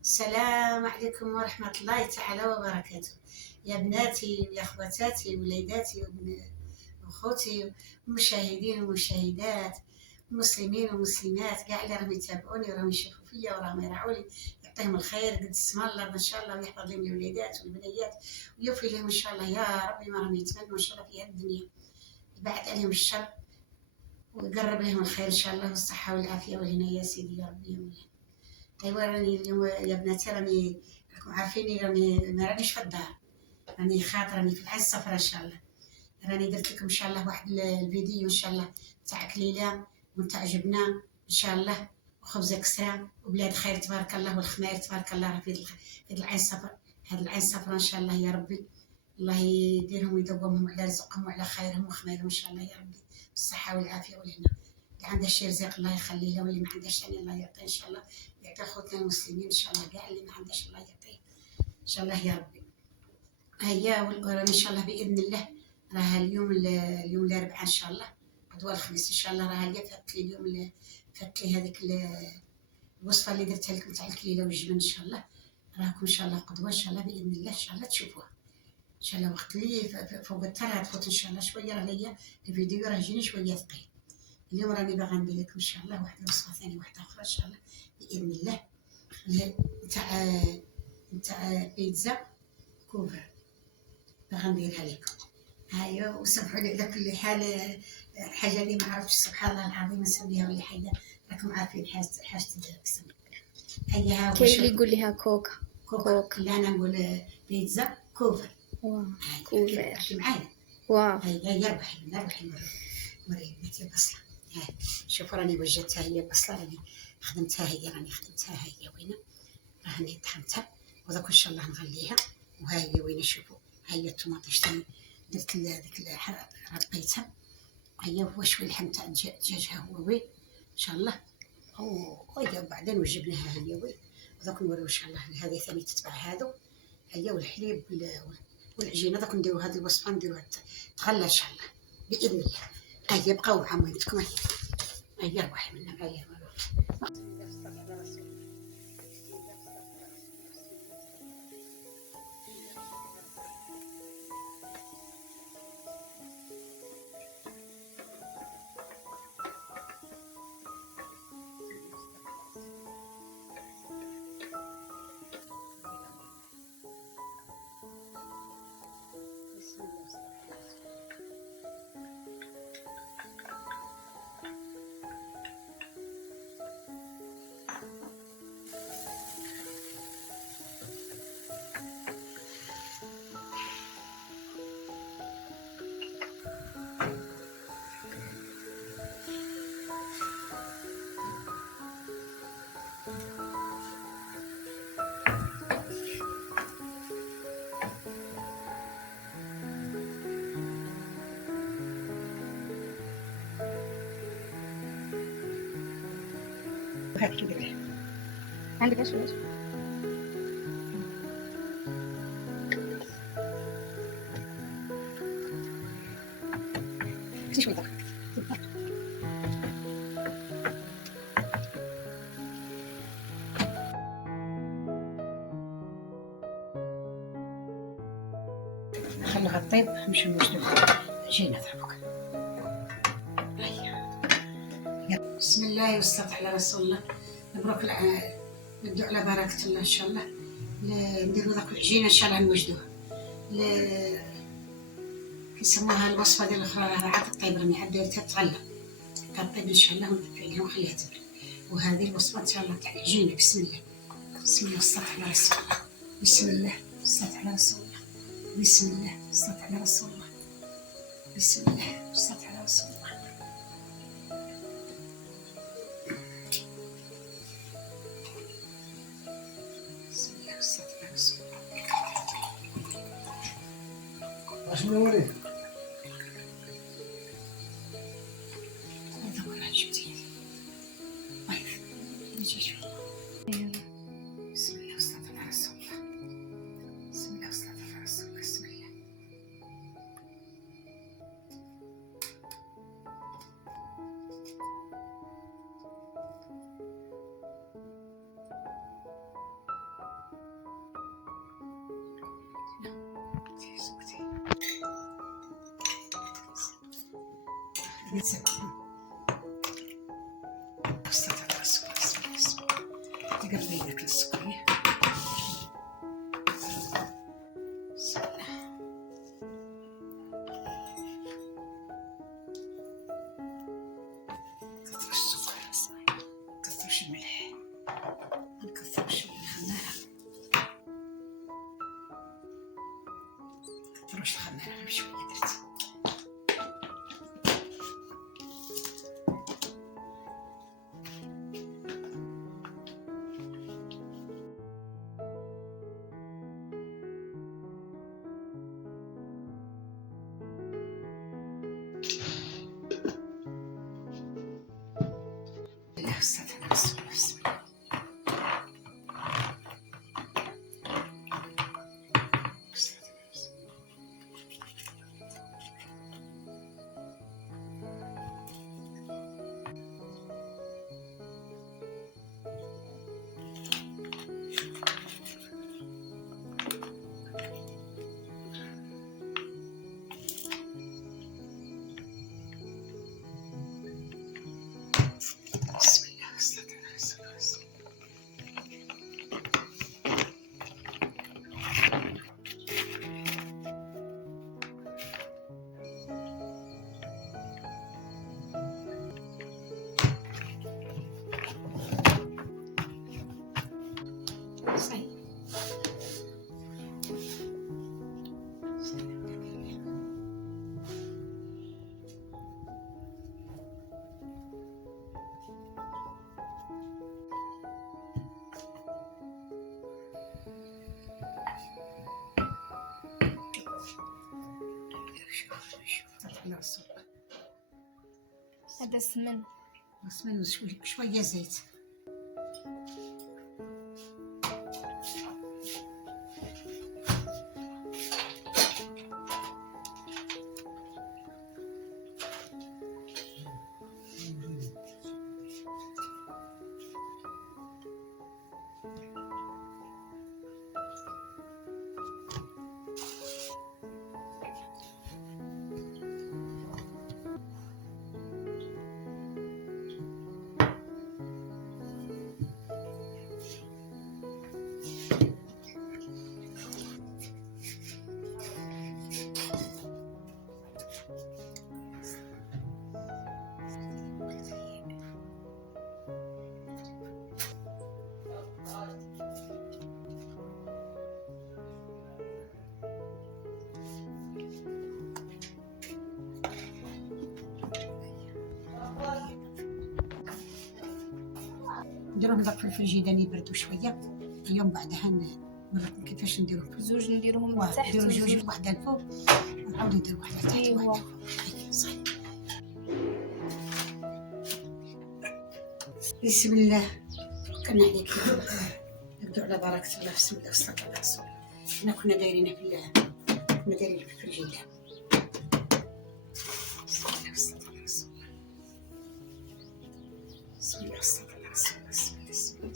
السلام عليكم ورحمة الله تعالى وبركاته. يا بناتي ويا خواتاتي ووليداتي وأخوتي ومشاهدين ومشاهدات مسلمين ومسلمات كاع اللي راهم يتابعوني وراهم يشوفوا فيا وراهم يرعوني، يعطيهم الخير قد اسم الله ان شاء الله، ويحفظ لهم الوليدات والبنيات ويوفي لهم ان شاء الله يا ربي ما راهم يتمنوا ان شاء الله في هذه الدنيا، يبعد عليهم الشر ويقرب لهم الخير ان شاء الله والصحة والعافية والهنا يا سيدي يا ربي يا مولاي. ايوا راني اليوم يا بناتي راكم عارفيني راني ما رانيش في الدار، راني خاطر راني في العين الصفراء ان شاء الله. راني درت لكم ان شاء الله واحد الفيديو ان شاء الله تاع كليله ونتاع جبنه ان شاء الله وخبزه كسره وبلاد خير تبارك الله، والخماير تبارك الله راه في العين الصفراء. هاد العين الصفراء ان شاء الله يا ربي الله يديرهم ويدومهم على رزقهم وعلى خيرهم وخمايرهم ان شاء الله يا ربي، بالصحه والعافيه والهنا. اللي عنده شي رزق الله يخليه له، واللي ما عندهش ثاني الله يعطيه ان شاء الله، يعطي خوتنا المسلمين ان شاء الله كاع اللي ما عندهش الله يعطيه ان شاء الله يا ربي. هيا وراني ان شاء الله باذن الله راه اليوم الاربعاء ان شاء الله، غدوه الخميس ان شاء الله، راه هي فاتت لي اليوم فاتت لي هذيك الوصفه اللي درتها لكم تاع الكليله والجبن ان شاء الله، راكم ان شاء الله قدوه ان شاء الله باذن الله ان شاء الله تشوفوها ان شاء الله. وقت اللي فوق الترى تفوت ان شاء الله شويه، راه ليا الفيديو راه جيني شويه ثقيل. اليوم راني باغا ندير لكم ان شاء الله واحد الوصفه ثانيه واحده اخرى ان شاء الله باذن الله، نتاع بيتزا كوفر باغا نديرها لكم. هايا وسمحوا لي على كل حال، الحاجه اللي ما عرفتش سبحان الله العظيم نسميها ولا حاجه، راكم عارفين حاجه الاسم. هيا كاين اللي يقول لها كوكا. كوكا لا انا نقول بيتزا كوفر. كوفر معايا. واو. هيا روحي نوري بنتي البصله. شوفوا راني وجدتها هي البصله، راني خدمتها هي وين راني طحنتها وداك ان شاء الله نغليها. وها هي وين شوفوا، ها هي الطوماطيش تاعي درت ديك ربيتها. هيا هو شويه اللحم تاع الدجاج ها هو وين ان شاء الله. وهيا وبعدين وجبناها هي وين، وداك نوريو ان شاء الله. هذه ثاني تتبع هذو هيا، والحليب والعجينه داك نديرو هذه الوصفه نديروها تغلى ان شاء الله باذن الله. هيا بقاو مع مامتكم. هيا روحي منا هيا هات كده. عندك ايش ليش؟ شوي دقيق. خليها تطيب نمشي نوجدو عجينة تاعك. بسم الله والصلاة على رسول الله. مبروك نبدو على بركة الله ان شاء الله. نديرو داك العجينة ان شاء الله نوجدوها. كيسموها الوصفة ديال الاخرى راه عاد طيب، راني عاد دايرتها تغلى كطيب ان شاء الله ونتبع عليها ونخليها تبرد. وهذه الوصفة ان شاء الله تاع العجينة. بسم الله والصلاة على رسول الله. بسم الله والصلاة على رسول الله. بسم الله والصلاة على رسول الله. بسم الله والصلاة على رسول الله. بسم الله والصلاة على رسول الله. شنو وليد؟ هذا هو راه جبتيه. نجي شوي. بسم الله والصلاة على رسول الله. بسم الله والصلاة على رسول الله. بسم الله. تقربي لك السكري. كثر السكر، كثرش الملح، ما نكثرش الخمارة، كثرش الخمارة بشوية درت. لا أستاذ أنا بسم الله. صحيح. هذا السمن. السمن شوية زيت. نديروهم ضرب في الفريجيدان يبردوا شوية، اليوم بعدها نوريكم كيفاش نديروهم. زوج نديروهم من تحت نديرو جوج وحدة الفوق ونعاودو نديرو وحدة تحت أيوا. وحدة فوق. صحيح. بسم الله توكلنا عليك يا رب، نبدو على بركة الله. بسم الله والصلاة على رسول الله. حنا كنا دايرين في الفريجيدان. بسم الله والصلاة على رسول الله. بسم الله والصلاة على رسول الله. بسم الله.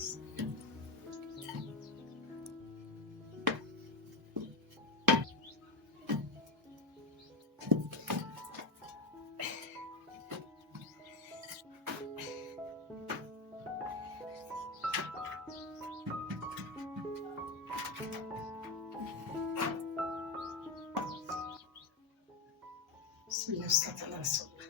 بسم الله والصلاة على رسول الله.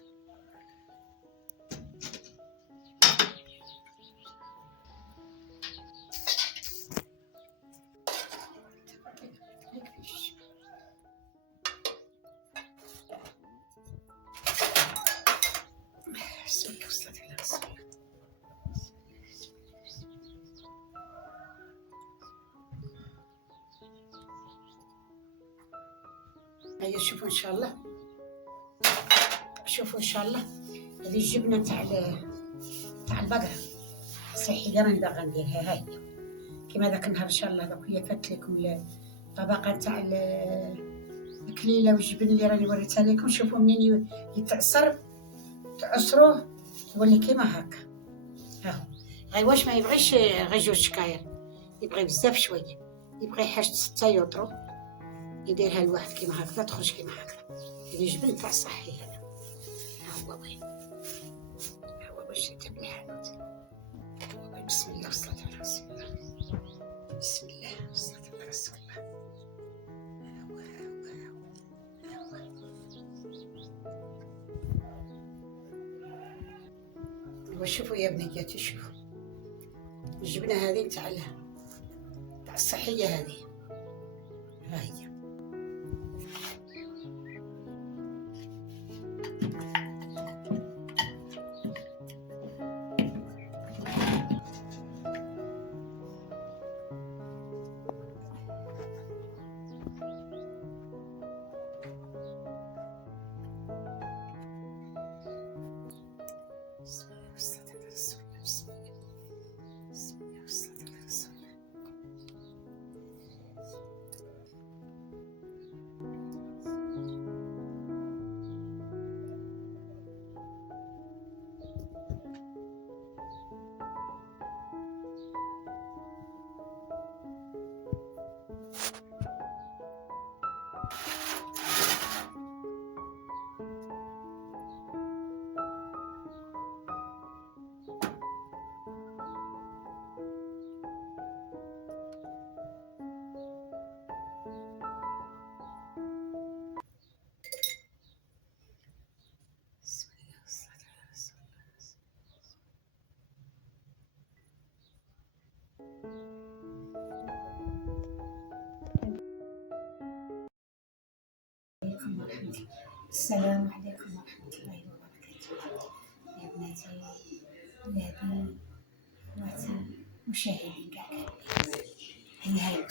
بسم الله والصلاة على رسول الله. هيا شوفوا إن شاء الله، شوفوا إن شاء الله هذه الجبنة تاع البقرة صحية راني باغا نديرها. هاي كيما ذاك النهار إن شاء الله دوك هي فات لكم الطبقة تاع الكليلة والجبن اللي راني وريتها لكم. شوفوا منين يتعصر، تعصروه يولي كيما هكا. هاهو غير واش ما يبغيش غير جوج شكاير، يبغي بزاف شوية، يبغي حاجة 6 يوطرو يديرها الواحد كيما هكذا تخرج كيما هكذا، الجبن تاع الصحي هذا هو وين، هو باش تبني حانوت. بسم الله والصلاة على رسول الله، بسم الله والصلاة على رسول الله. وشوفوا يا بنياتي، شوفوا الجبنة هذه تاع الصحية هذه، ها هي. السلام عليكم ورحمة الله وبركاته يا بناتي ولادي خواتي مشاهدين كاع. هيا هاي